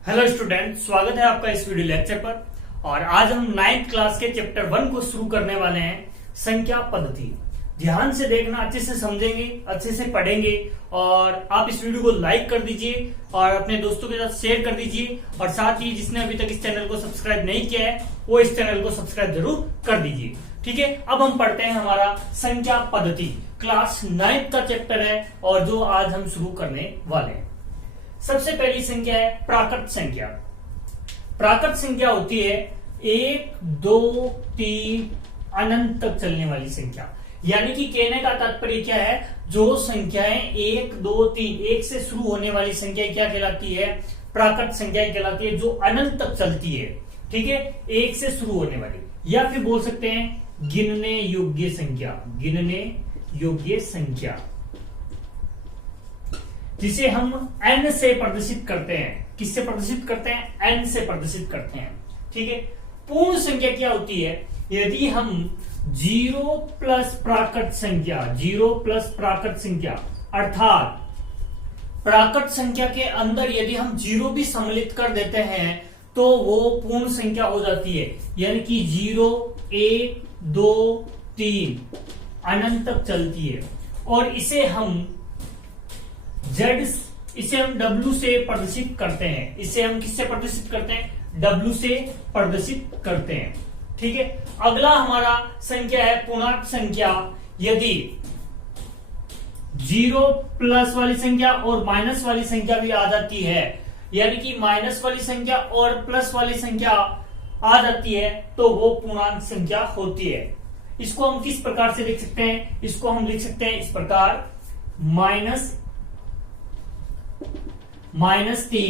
Hello student, स्वागत है आपका इस वीडियो लेक्चर पर। और आज हम 9th क्लास के चैप्टर 1 को शुरू करने वाले हैं, संख्या पद्धति। ध्यान से देखना, अच्छे से समझेंगे, अच्छे से पढ़ेंगे। और आप इस वीडियो को लाइक कर दीजिए और अपने दोस्तों के साथ शेयर कर दीजिए। और साथ ही जिसने अभी तक इस चैनल को सब्सक्राइब नहीं किया है वो इस चैनल को सब्सक्राइब जरूर कर दीजिए। ठीक है, अब हम पढ़ते हैं हमारा संख्या पद्धति। क्लास 9th का चैप्टर है और जो आज हम शुरू करने वाले हैं। सबसे पहली संख्या है प्राकृत संख्या। प्राकृत संख्या होती है 1, 2, 3 अनंत तक चलने वाली संख्या। यानी कि कहने का तात्पर्य क्या है, जो संख्याएं 1, 2, 3 1 से शुरू होने वाली संख्या क्या कहलाती है, प्राकृत संख्या कहलाती है, जो अनंत तक चलती है। ठीक है, 1 से शुरू होने वाली, या फिर बोल सकते हैं गिनने योग्य संख्या। गिनने योग्य संख्या जिसे हम n से प्रदर्शित करते हैं। किससे प्रदर्शित करते हैं? n से प्रदर्शित करते हैं। ठीक है, पूर्ण संख्या क्या होती है? यदि हम 0 प्लस प्राकृत संख्या, 0 प्लस प्राकृत संख्या अर्थात प्राकृत संख्या के अंदर यदि हम 0 भी सम्मिलित कर देते हैं तो वो पूर्ण संख्या हो जाती है। यानी कि 0, 1, 2, 3 अनंत तक चलती है। और इसे हम W से प्रदर्शित करते हैं। इसे हम किससे प्रदर्शित करते हैं? W से प्रदर्शित करते हैं। ठीक है, अगला हमारा संख्या है पूर्णांक संख्या। यदि 0 प्लस वाली संख्या और माइनस वाली संख्या भी आ जाती है, यानी कि माइनस वाली संख्या और प्लस वाली संख्या आ जाती है, तो वो पूर्णांक संख्या होती है। इसको हम किस प्रकार से लिख सकते हैं? इसको हम लिख सकते हैं इस प्रकार, -3, -2,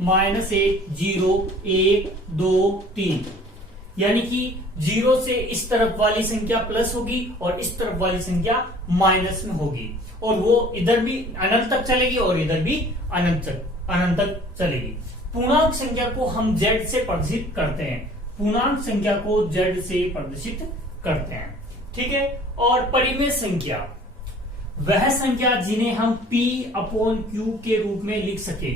-1, 0, 1, 2, 3। यानी कि 0 से इस तरफ वाली संख्या प्लस होगी और इस तरफ वाली संख्या माइनस में होगी। और वो इधर भी अनंत तक चलेगी और इधर भी अनंत तक चलेगी। पूर्णांक संख्या को हम z से प्रदर्शित करते हैं। पूर्णांक संख्या को z से प्रदर्शित करते हैं। ठीक है, और परिमेय संख्या वह संख्या जिन्हें हम P/Q के रूप में लिख सके।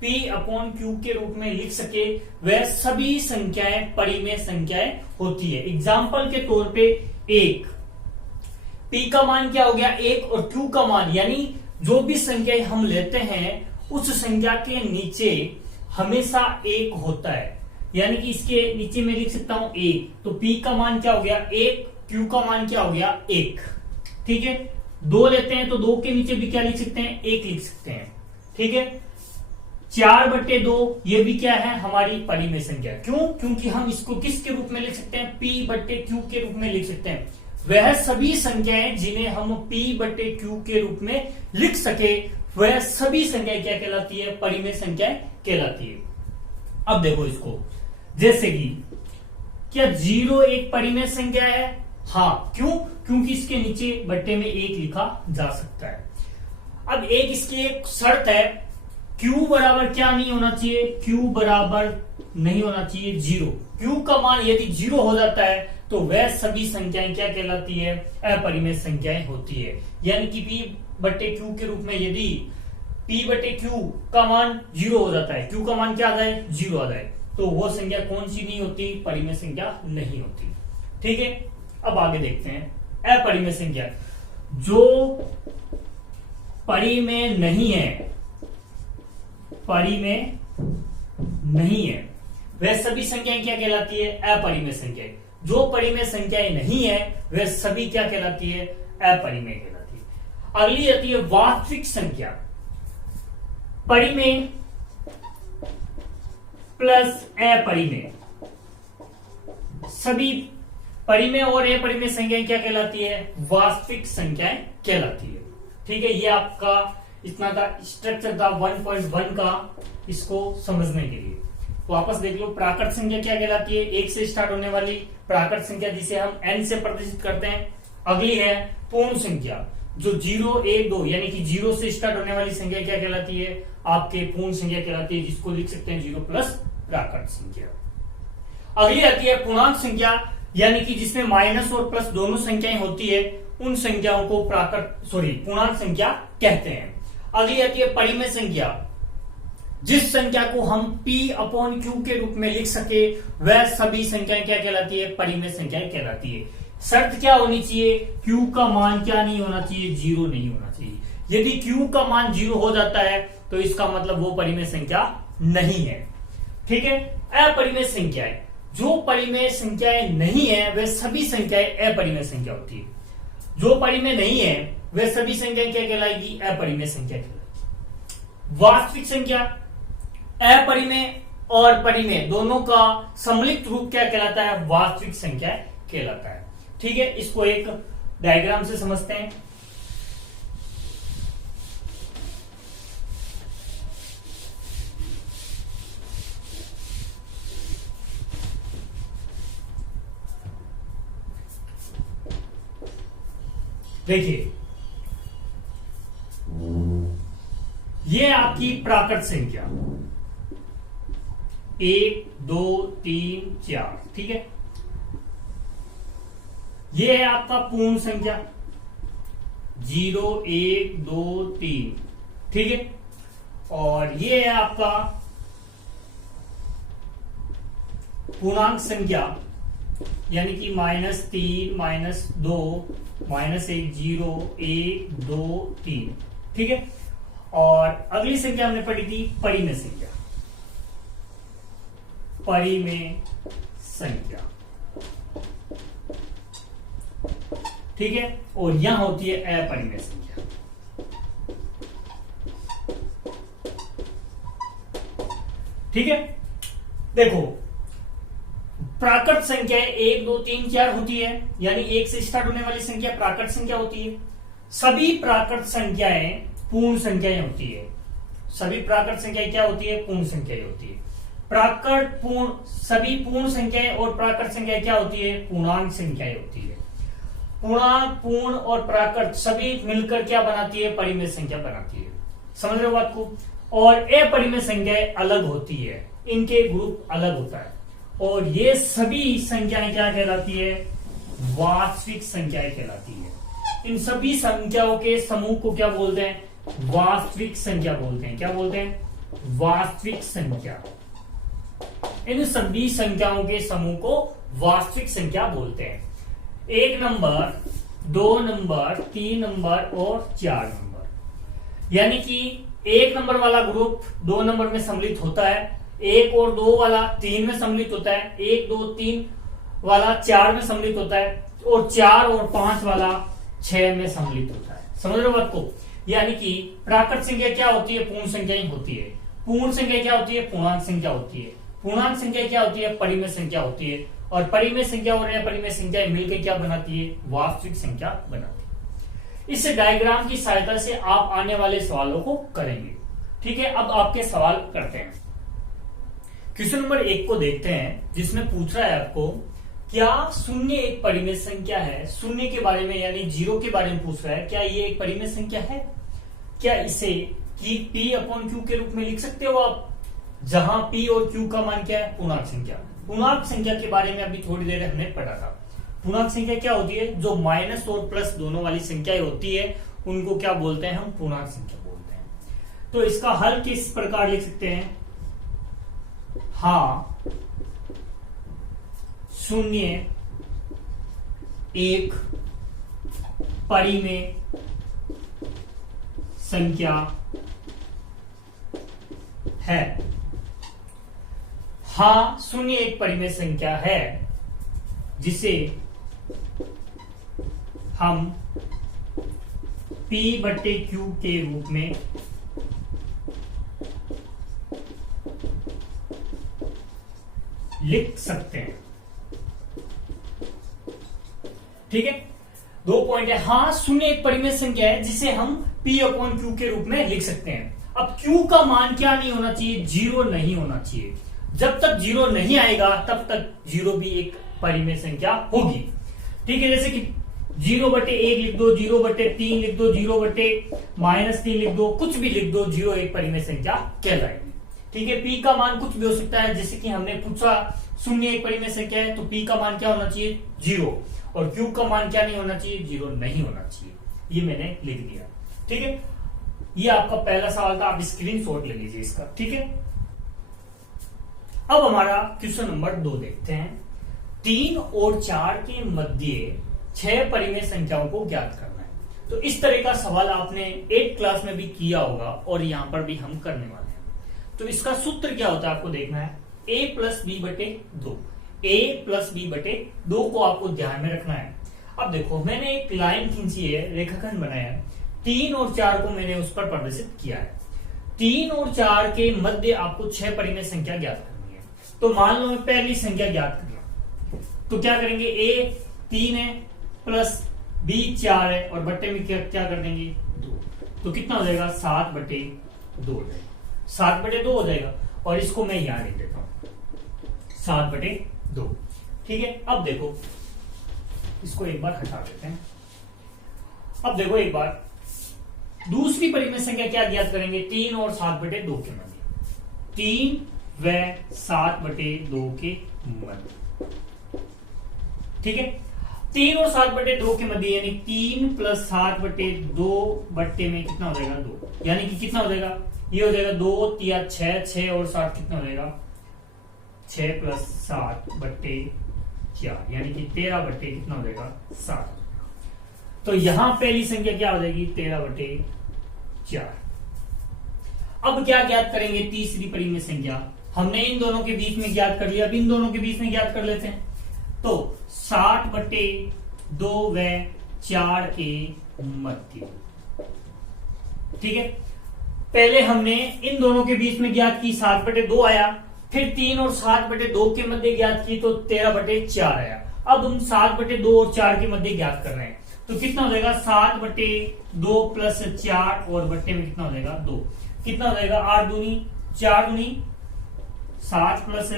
P/Q के रूप में लिख सके, वह सभी संख्याएं परिमेय संख्याएं होती है। एग्जाम्पल के तौर पे 1, P का मान क्या हो गया? 1, और Q का मान, यानी जो भी संख्याएं हम लेते हैं उस संख्या के नीचे हमेशा 1 होता है। यानी कि इसके नीचे मैं लिख सकता हूं 1, तो P का मान क्या हो गया? 1, Q का मान क्या हो गया? 1। ठीक है, 2 लेते हैं तो 2 के नीचे भी क्या लिख सकते हैं? 1 लिख सकते हैं। ठीक है, 4/2 ये भी क्या है? हमारी परिमेय संख्या। क्यों? क्योंकि हम इसको किसके रूप में लिख सकते हैं? P/Q के रूप में लिख सकते हैं। वह सभी संख्याएं जिन्हें हम P/Q के रूप में लिख सके, वह सभी संख्याएं क्या कहलाती है? परिमेय संख्याएं कहलाती है। अब देखो इसको, जैसे कि क्या 0 एक परिमेय संख्या है? हाँ। क्यों? क्योंकि इसके नीचे बट्टे में 1 लिखा जा सकता है। अब इसकी एक शर्त है, Q बराबर क्या नहीं होना चाहिए? Q बराबर नहीं होना चाहिए 0। Q का मान यदि 0 हो जाता है तो वह सभी संख्याएं क्या कहलाती है? अपरिमेय संख्याएं होती है। यानी कि P/Q के रूप में यदि P/Q का मान 0 हो जाता है, Q का मान क्या आ जाए? 0 आ जाए, तो वो संख्या कौन सी नहीं होती? परिमेय संख्या नहीं होती। ठीक है, अब आगे देखते हैं अपरिमेय संख्या। जो परिमेय नहीं है, परिमेय नहीं है, वह सभी संख्याएं क्या कहलाती है? अपरिमेय संख्याएं। जो परिमेय संख्याएं नहीं है वह सभी क्या कहलाती है? अपरिमेय कहलाती है। अगली आती है वास्तविक संख्या। परिमेय प्लस अपरिमेय, सभी परिमेय और अपरिमेय संख्याएं क्या कहलाती है? वास्तविक संख्याएं कहलाती है। ठीक है, ये आपका इतना था स्ट्रक्चर था 1.1 का, इसको समझने के लिए। तो वापस देख लो, प्राकृत संख्या क्या कहलाती है? 1 से स्टार्ट होने वाली प्राकृत संख्या जिसे हम n से प्रदर्शित करते हैं। अगली है पूर्ण संख्या, जो 0, 1, 2 यानी कि 0 से स्टार्ट होने वाली संख्या क्या कहलाती है? आपके पूर्ण संख्या कहलाती है, जिसको लिख सकते हैं 0 प्लस प्राकृत संख्या। अगली आती है पूर्णांक संख्या, यानी कि जिसमें माइनस और प्लस दोनों संख्याएं होती है, उन संख्याओं को पूर्णांक संख्या कहते हैं। अगली आती है परिमेय संख्या। जिस संख्या को हम P अपॉन Q के रूप में लिख सके वह सभी संख्याएं क्या कहलाती है, परिमेय संख्याएं कहलाती है। शर्त क्या होनी चाहिए, Q का मान क्या नहीं होना चाहिए, 0 नहीं होना चाहिए। यदि Q का मान 0 हो जाता है तो इसका मतलब वो परिमेय संख्या नहीं है। ठीक है। अपरिमेय संख्याएं, जो परिमेय संख्याएं नहीं है वे सभी संख्याएं अपरिमेय संख्या होती है। जो परिमेय नहीं है वे सभी संख्याएं क्या कहलाएगी, अपरिमेय संख्या कहलाएगी। वास्तविक संख्या, अपरिमेय और परिमेय दोनों का सम्मिलित रूप क्या कहलाता है, वास्तविक संख्या कहलाता है। ठीक है, इसको एक डायग्राम से समझते हैं। देखिए, ये आपकी प्राकृत संख्या 1 2 3 4, ठीक है। ये है आपका पूर्ण संख्या 0 1 2 3, ठीक है। और ये है आपका पूर्णांक संख्या यानी कि -3 -2 -1 0 1 2 3, ठीक है। और अगली संख्या हमने पढ़ी थी परिमेय संख्या, परिमेय संख्या, ठीक है। और यहां होती है अपरिमेय संख्या। ठीक है, देखो प्राकृत संख्या 1 2 3 4 होती है, यानी 1 से स्टार्ट होने वाली संख्या प्राकृत संख्या होती है। सभी प्राकृत संख्याएं पूर्ण संख्याएं होती है। सभी प्राकृत संख्याएं क्या होती है, पूर्ण संख्याएं होती है। प्राकृत पूर्ण, सभी पूर्ण संख्याएं और प्राकृत संख्याएं क्या होती है, पूर्णांक संख्याएं होती है। पूर्णांक, पूर्ण और प्राकृत सभी मिलकर क्या बनाती है, परिमेय संख्या बनाती है। समझ रहे हो बात को। और अपरिमेय संख्याएं अलग होती है, इनके ग्रुप अलग होता है। और ये सभी संख्याएं क्या कहलाती है, वास्तविक संख्याएं कहलाती है। इन सभी संख्याओं के समूह को क्या बोलते हैं, वास्तविक संख्या बोलते हैं। क्या बोलते हैं, वास्तविक संख्या। इन सभी संख्याओं के समूह को वास्तविक संख्या बोलते हैं। 1 नंबर, 2 नंबर, 3 नंबर और 4 नंबर। यानी कि 1 नंबर वाला ग्रुप 2 नंबर में सम्मिलित होता है, 1 और 2 वाला 3 में सम्मिलित होता है, 1 2 3 वाला 4 में सम्मिलित होता है, और 4 और 5 वाला 6 में सम्मिलित होता है। समझ रहे हो बात को। यानी कि प्राकृत संख्या क्या होती है, पूर्ण संख्या ही होती है। पूर्ण संख्या क्या होती है, पूर्णांक संख्या होती है। पूर्णांक संख्या क्या होती है, परिमेय संख्या होती है। और परिमेय संख्या और अपरिमेय संख्या मिलकर क्या बनाती है, वास्तविक संख्या बनाती है। इस डायग्राम की सहायता से आप आने वाले सवालों को करेंगे। ठीक है, अब आपके सवाल करते हैं। क्वेश्चन नंबर 1 को देखते हैं, जिसमें पूछ रहा है आपको, क्या शून्य एक परिमेय संख्या है। शून्य के बारे में यानी 0 के बारे में पूछ रहा है, क्या ये एक परिमेय संख्या है। क्या इसे कि P अपॉन Q के रूप में लिख सकते हो आप, जहां P और Q का मान क्या है, पूर्णांक संख्या। पूर्णांक संख्या के बारे में अभी थोड़ी देर हमने पढ़ा था। पूर्णांक संख्या क्या होती है, जो माइनस और प्लस दोनों वाली संख्याएं होती है उनको क्या बोलते हैं, हम पूर्णांक संख्या बोलते हैं। तो इसका हल किस प्रकार लिख सकते हैं, हाँ शून्य एक परिमेय संख्या है। हाँ शून्य एक परिमेय संख्या है, जिसे हम P/Q के रूप में लिख सकते हैं। ठीक है, 2 पॉइंट है। हाँ शून्य एक परिमेय संख्या है जिसे हम P/Q के रूप में लिख सकते हैं। अब Q का मान क्या नहीं होना चाहिए, 0 नहीं होना चाहिए। जब तक 0 नहीं आएगा तब तक 0 भी एक परिमेय संख्या होगी। ठीक है, जैसे कि 0/1 लिख दो, 0/3 लिख दो, 0/-3 लिख दो, कुछ भी लिख दो, 0 एक परिमेय संख्या कहलाएगी। ठीक है, P का मान कुछ भी हो सकता है। जैसे कि हमने पूछा शून्य एक परिमेय संख्या है, तो P का मान क्या होना चाहिए, 0। और Q का मान क्या नहीं होना चाहिए, 0 नहीं होना चाहिए। ये मैंने लिख दिया। ठीक है, ये आपका पहला सवाल था, आप स्क्रीनशॉट ले लीजिए इसका, ठीक है। अब हमारा क्वेश्चन नंबर 2 देखते हैं। 3 और 4 के मध्य 6 परिमेय संख्याओं को ज्ञात करना है। तो इस तरह का सवाल आपने 8th क्लास में भी किया होगा और यहां पर भी हम करने वाले हैं। तो इसका सूत्र क्या होता है आपको देखना है, a प्लस बी बटे 2। a प्लस बी बटे 2 को आपको ध्यान में रखना है। अब देखो मैंने एक लाइन खींची है, रेखाखंड बनाया है, 3 और 4 को मैंने उस पर प्रदर्शित किया है। 3 और 4 के मध्य आपको 6 परिमेय संख्या ज्ञात करनी है। तो मान लो मैं पहली संख्या ज्ञात कर रहा हूं, तो क्या करेंगे, a 3 है प्लस b 4 है और बट्टे में क्या कर देंगे 2। तो कितना हो जाएगा 7 बटे 2 हो जाएगा, 7 बटे 2 हो जाएगा। और इसको मैं यहां लिख देता हूं 7 बटे 2, ठीक है। अब देखो इसको एक बार हटा देते हैं। अब देखो एक बार दूसरी परिमेय संख्या क्या ज्ञात करेंगे, 3 और 7 बटे 2 के मध्य, 3 व 7 बटे 2 के मध्य, ठीक है। 3 और 7 बटे 2 के मध्य यानी 3 प्लस 7 बटे 2 बट्टे में कितना हो जाएगा 2, यानी कि कितना हो जाएगा, ये हो जाएगा 2 या 6, 6 और 7 कितना हो जाएगा 6 प्लस 7 बट्टे 4, यानी कि 13 बट्टे कितना हो जाएगा 7। तो यहां पहली संख्या क्या हो जाएगी 13 बटे 4। अब क्या ज्ञात करेंगे, तीसरी परिमेय संख्या। हमने इन दोनों के बीच में ज्ञात कर लिया, अब इन दोनों के बीच में ज्ञात कर लेते हैं। तो 60 बटे 2 व 4 के मध्य, ठीक है। पहले हमने इन दोनों के बीच में ज्ञात की, 7 बटे 2 आया, फिर 3 और 7 बटे 2 के मध्य ज्ञात की तो 13 बटे 4 आया। अब हम 7 बटे 2 और 4 के मध्य ज्ञात कर रहे हैं, तो कितना हो जाएगा 7 बटे 2 प्लस 4 और बट्टे में कितना हो जाएगा 2, कितना हो जाएगा 8 दूनी 4 दूनी 7 प्लस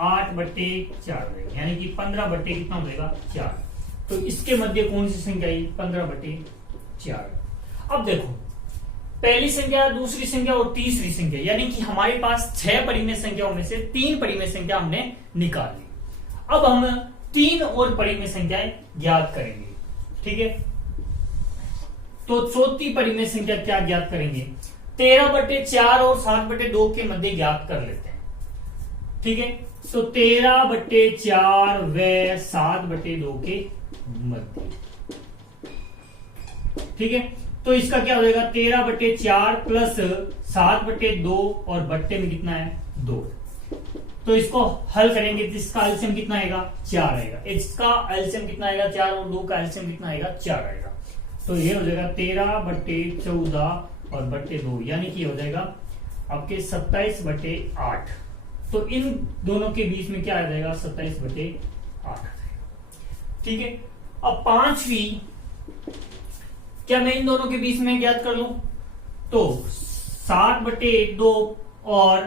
8 बट्टे 4 हो जाएगा, यानी कि 15 बट्टे कितना हो जाएगा 4। तो इसके मध्य कौन सी संख्या आई, 15 बट्टे 4। अब देखो पहली संख्या, दूसरी संख्या और तीसरी संख्या, यानी कि हमारे पास 6 परिमेय संख्याओं में से 3 परिमेय संख्या हमने निकाल ली। अब हम 3 और परिमेय संख्याएं ज्ञात करेंगे, ठीक है। तो चौथी परिमेय संख्या क्या ज्ञात करेंगे, 13 बटे 4 और 7 बटे 2 के मध्य ज्ञात कर लेते हैं, ठीक है। तो 13 बटे 4 व 7 बटे 2 के मध्य, ठीक है। तो इसका क्या हो जाएगा 13 बटे 4 प्लस 7 बटे 2 और बट्टे में कितना है 2। तो इसको हल करेंगे तो इसका एलसीएम कितना आएगा 4 आएगा, इसका एलसीएम कितना आएगा 4 और 2 का एलसीएम कितना आएगा 4 आएगा। तो ये हो जाएगा 13 बटे 14 और बट्टे 2, यानी कि हो जाएगा आपके 27 बटे 8। तो इन दोनों के बीच में क्या आ जाएगा 27 बटे 8 आ जाएगा, ठीक है। अब पांचवी, क्या मैं इन दोनों के बीच में ज्ञात कर लूं, तो 7 बटे 2 और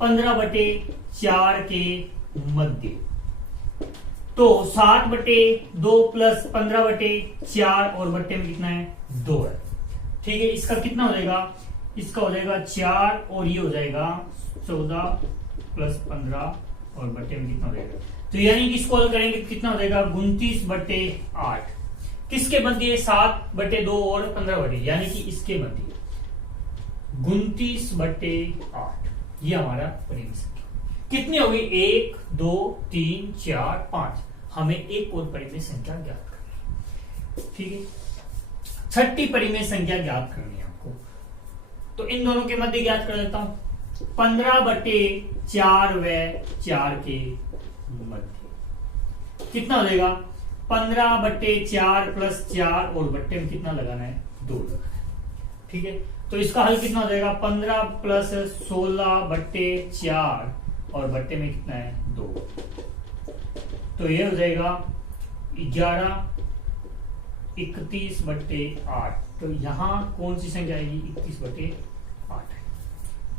15 बटे 4 के मध्य, तो 7 बटे 2 प्लस 15 बटे 4 और बट्टे में कितना है 2 है, ठीक है। इसका कितना हो जाएगा, इसका हो जाएगा 4 और ये हो जाएगा 14 प्लस 15 और बट्टे में कितना हो जाएगा, तो यानी कि इसको हल करेंगे तो कितना हो जाएगा 29 बटे 8। किसके मध्य 7 बटे 2 और 15 बटे, यानी कि इसके मध्य 29 बटे 8। ये हमारा परिमेय संख्या कितनी होगी 1 2 3 4 5। हमें एक और परिमेय संख्या ज्ञात करनी है, ठीक है। छठी परिमेय संख्या ज्ञात करनी है आपको, तो इन दोनों के मध्य ज्ञात कर देता हूं 15 बटे 4 व 4 के मध्य कितना हो जाएगा 15 बट्टे 4 प्लस 4 और बट्टे में कितना लगाना है 2 लगाना है, ठीक है। तो इसका हल कितना हो जाएगा 15 प्लस 16 बट्टे 4 और बट्टे में कितना है 2। तो ये हो जाएगा 11 31 बट्टे 8। तो यहां कौन सी संख्या आएगी 31 बट्टे 8,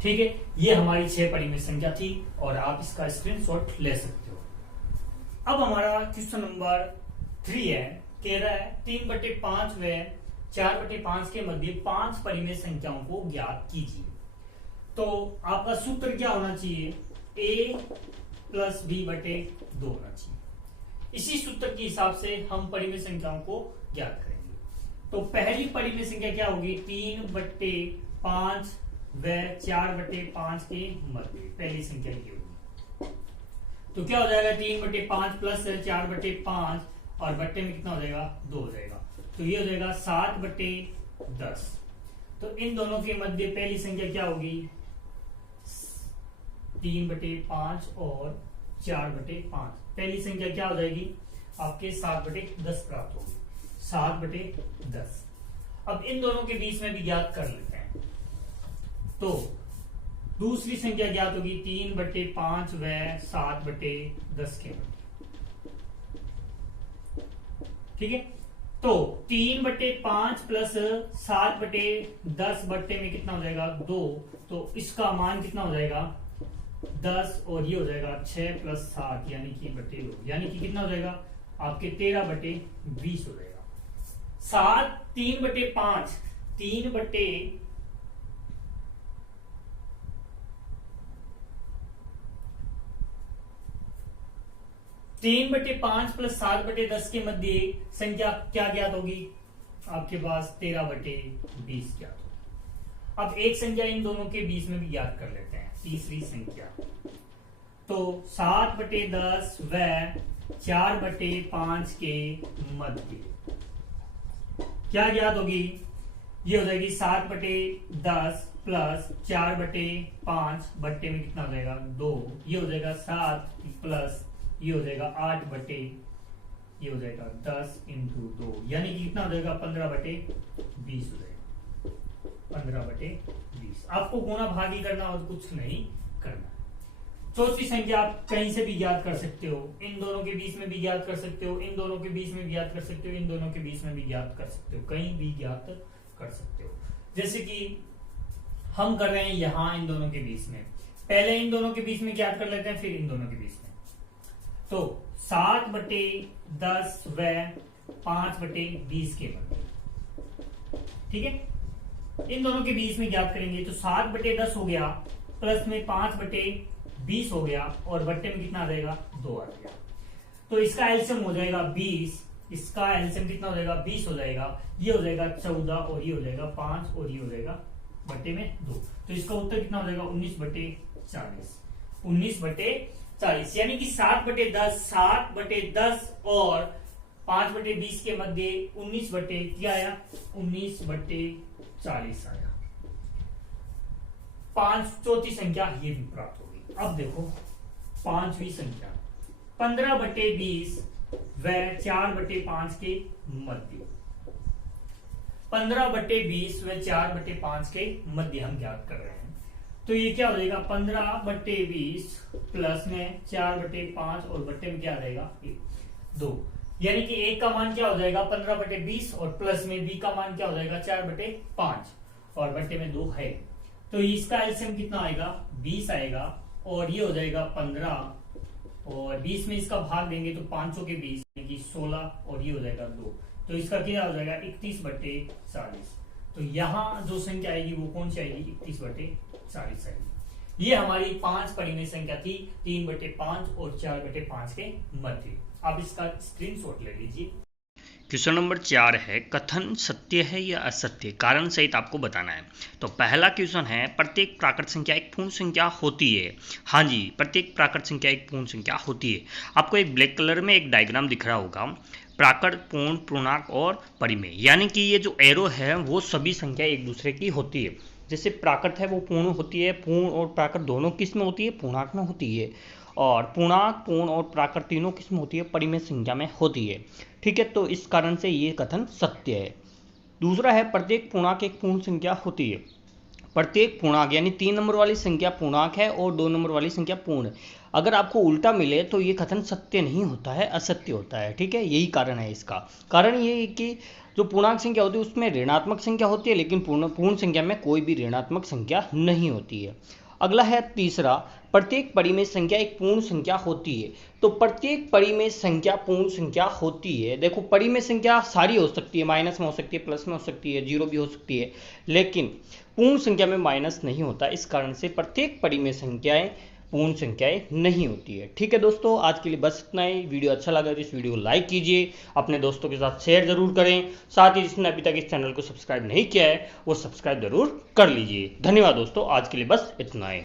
ठीक है। ये हमारी 6 परिमेय संख्या थी और आप इसका स्क्रीनशॉट ले सकते हो। अब हमारा क्वेश्चन नंबर 3 है, कह रहा है 3 बटे 5 व 4 बटे 5 के मध्य 5 परिमेय संख्याओं को ज्ञात कीजिए। तो आपका सूत्र क्या होना चाहिए a प्लस b बटे 2 होना चाहिए। इसी सूत्र के हिसाब से हम परिमेय संख्याओं को ज्ञात करेंगे। तो पहली परिमेय संख्या क्या होगी, 3/5 व 4/5 के मध्य, पहली संख्या की होगी। तो क्या हो जाएगा, 3/5 प्लस 4/5 और बट्टे में कितना हो जाएगा, 2 हो जाएगा। तो ये हो जाएगा 7/10। तो इन दोनों के मध्य पहली संख्या क्या होगी, 3/5 और 4/5। पहली संख्या क्या हो जाएगी आपके 7/10 प्राप्त होगी, 7/10। अब इन दोनों के बीच में भी ज्ञात कर लेते हैं। तो दूसरी संख्या ज्ञात होगी 3/5 व 7/10 के मध्य। ठीक है, तो 3/5 प्लस 7/10 बट्टे में कितना हो जाएगा, 2। तो इसका मान कितना हो जाएगा, 10, और ये हो जाएगा 6 प्लस 7 यानी कि बट्टे 2, यानी कि कितना हो जाएगा आपके 13/20 हो जाएगा। 3/5 3/5 प्लस 7/10 के मध्य संख्या क्या ज्ञात होगी आपके पास, 13/20 ज्ञात होगी। अब एक संख्या इन दोनों के बीच में भी ज्ञात कर लेते हैं, तीसरी संख्या। तो 7/10 व 4/5 के मध्य क्या ज्ञात होगी, ये हो जाएगी 7/10 प्लस 4/5 बट्टे में कितना हो जाएगा, 2। ये हो जाएगा 7 प्लस ये हो जाएगा 8 ये हो जाएगा 10 × 2, यानी कि कितना हो जाएगा 15/20 हो जाएगा, 15/20। आपको गुणा भागी करना और कुछ नहीं करना। चौथी संख्या आप कहीं से भी ज्ञात कर सकते हो, इन दोनों के बीच में भी ज्ञात कर सकते हो, इन दोनों के बीच में भी ज्ञात कर सकते हो, इन दोनों के बीच में भी ज्ञात कर सकते हो, कहीं भी ज्ञात कर सकते हो। जैसे कि हम कर रहे हैं यहां इन दोनों के बीच में, पहले इन दोनों के बीच में ज्ञात कर लेते हैं, फिर इन दोनों के बीच में। तो 7/10 व 5/20 के मध्य, ठीक है, इन दोनों के बीच में ज्ञात करेंगे। तो 7/10 हो गया, प्लस में 5/20 हो गया, और बट्टे में कितना आ जाएगा, 2 आ जाएगा। तो इसका एलसीएम हो जाएगा 20, इसका एलसीएम कितना हो जाएगा, 20 हो जाएगा। ये हो जाएगा 14, और ये हो जाएगा 5, और ये हो जाएगा बट्टे में 2। तो इसका उत्तर कितना हो जाएगा, 19/40। 19/40 यानी कि 7/10 और 5/20 के मध्य 19 क्या आया, 19/40 आया। चौथी संख्या ये भी प्राप्त होगी। अब देखो पांचवी संख्या, 15/20 व 4/5 के मध्य। 15/20 व 4/5 के मध्य हम ज्ञात कर रहे हैं। तो ये क्या हो जाएगा, 15/20 प्लस में 4/5 और बट्टे में क्या आ जाएगा, 2। यानी कि एक का मान क्या हो जाएगा 15/20 और प्लस में बी का मान क्या हो जाएगा 4/5 और बट्टे में 2 है। तो इसका एलसीएम कितना आएगा, 20 आएगा, और ये हो जाएगा 15, और 20 में इसका भाग देंगे तो 500 के 20 यानी कि 16, और ये हो जाएगा 2। तो इसका क्या हो जाएगा 31/40। तो यहाँ जो संख्या आएगी वो कौन सी आएगी, 31/40 आएगी। ये हमारी 5 परिमेय संख्या थी, 3/5 और 4/5 के मध्य। आप इसका स्क्रीनशॉट ले लीजिए। क्वेश्चन नंबर 4 है, कथन सत्य है या असत्य, कारण सहित आपको बताना है। तो पहला क्वेश्चन है, प्रत्येक प्राकृत संख्या एक पूर्ण संख्या होती है। हाँ जी, प्रत्येक प्राकृत संख्या एक पूर्ण संख्या होती है। आपको एक ब्लैक कलर में एक डायग्राम दिख रहा होगा, प्राकृत, पूर्ण, पूर्णांक और परिमेय, यानी कि ये जो एरो है वो सभी संख्या एक दूसरे की होती है। जैसे प्राकृत है वो पूर्ण होती है, पूर्ण और प्राकृत दोनों किस में होती है, पूर्णांक में होती है, और पूर्णांक, पूर्ण और प्राकृत तीनों किस में होती है, परिमेय संख्या में होती है। ठीक है, तो इस कारण से ये कथन सत्य है। दूसरा है, प्रत्येक पूर्णांक एक पूर्ण संख्या होती है। प्रत्येक पूर्णांक यानी 3 नंबर वाली संख्या पूर्णांक है और 2 नंबर वाली संख्या पूर्ण है। अगर आपको उल्टा मिले तो ये कथन सत्य नहीं होता है, असत्य होता है। ठीक है, यही कारण है इसका। कारण ये है कि जो पूर्णांक संख्या होती है उसमें ऋणात्मक संख्या होती है, लेकिन पूर्ण संख्या में कोई भी ऋणात्मक संख्या नहीं होती है। अगला है तीसरा, प्रत्येक परिमेय संख्या एक पूर्ण संख्या होती है। तो प्रत्येक परिमेय संख्या पूर्ण संख्या होती है। देखो, परिमेय संख्या सारी हो सकती है, माइनस में हो सकती है, प्लस में हो सकती है, 0 भी हो सकती है, लेकिन पूर्ण संख्या में माइनस नहीं होता। इस कारण से प्रत्येक परिमेय संख्याएं पूर्ण संख्याएं नहीं होती है। ठीक है दोस्तों, आज के लिए बस इतना ही। वीडियो अच्छा लगा तो इस वीडियो को लाइक कीजिए, अपने दोस्तों के साथ शेयर जरूर करें, साथ ही जिसने अभी तक इस चैनल को सब्सक्राइब नहीं किया है वो सब्सक्राइब जरूर कर लीजिए। धन्यवाद दोस्तों, आज के लिए बस इतना ही।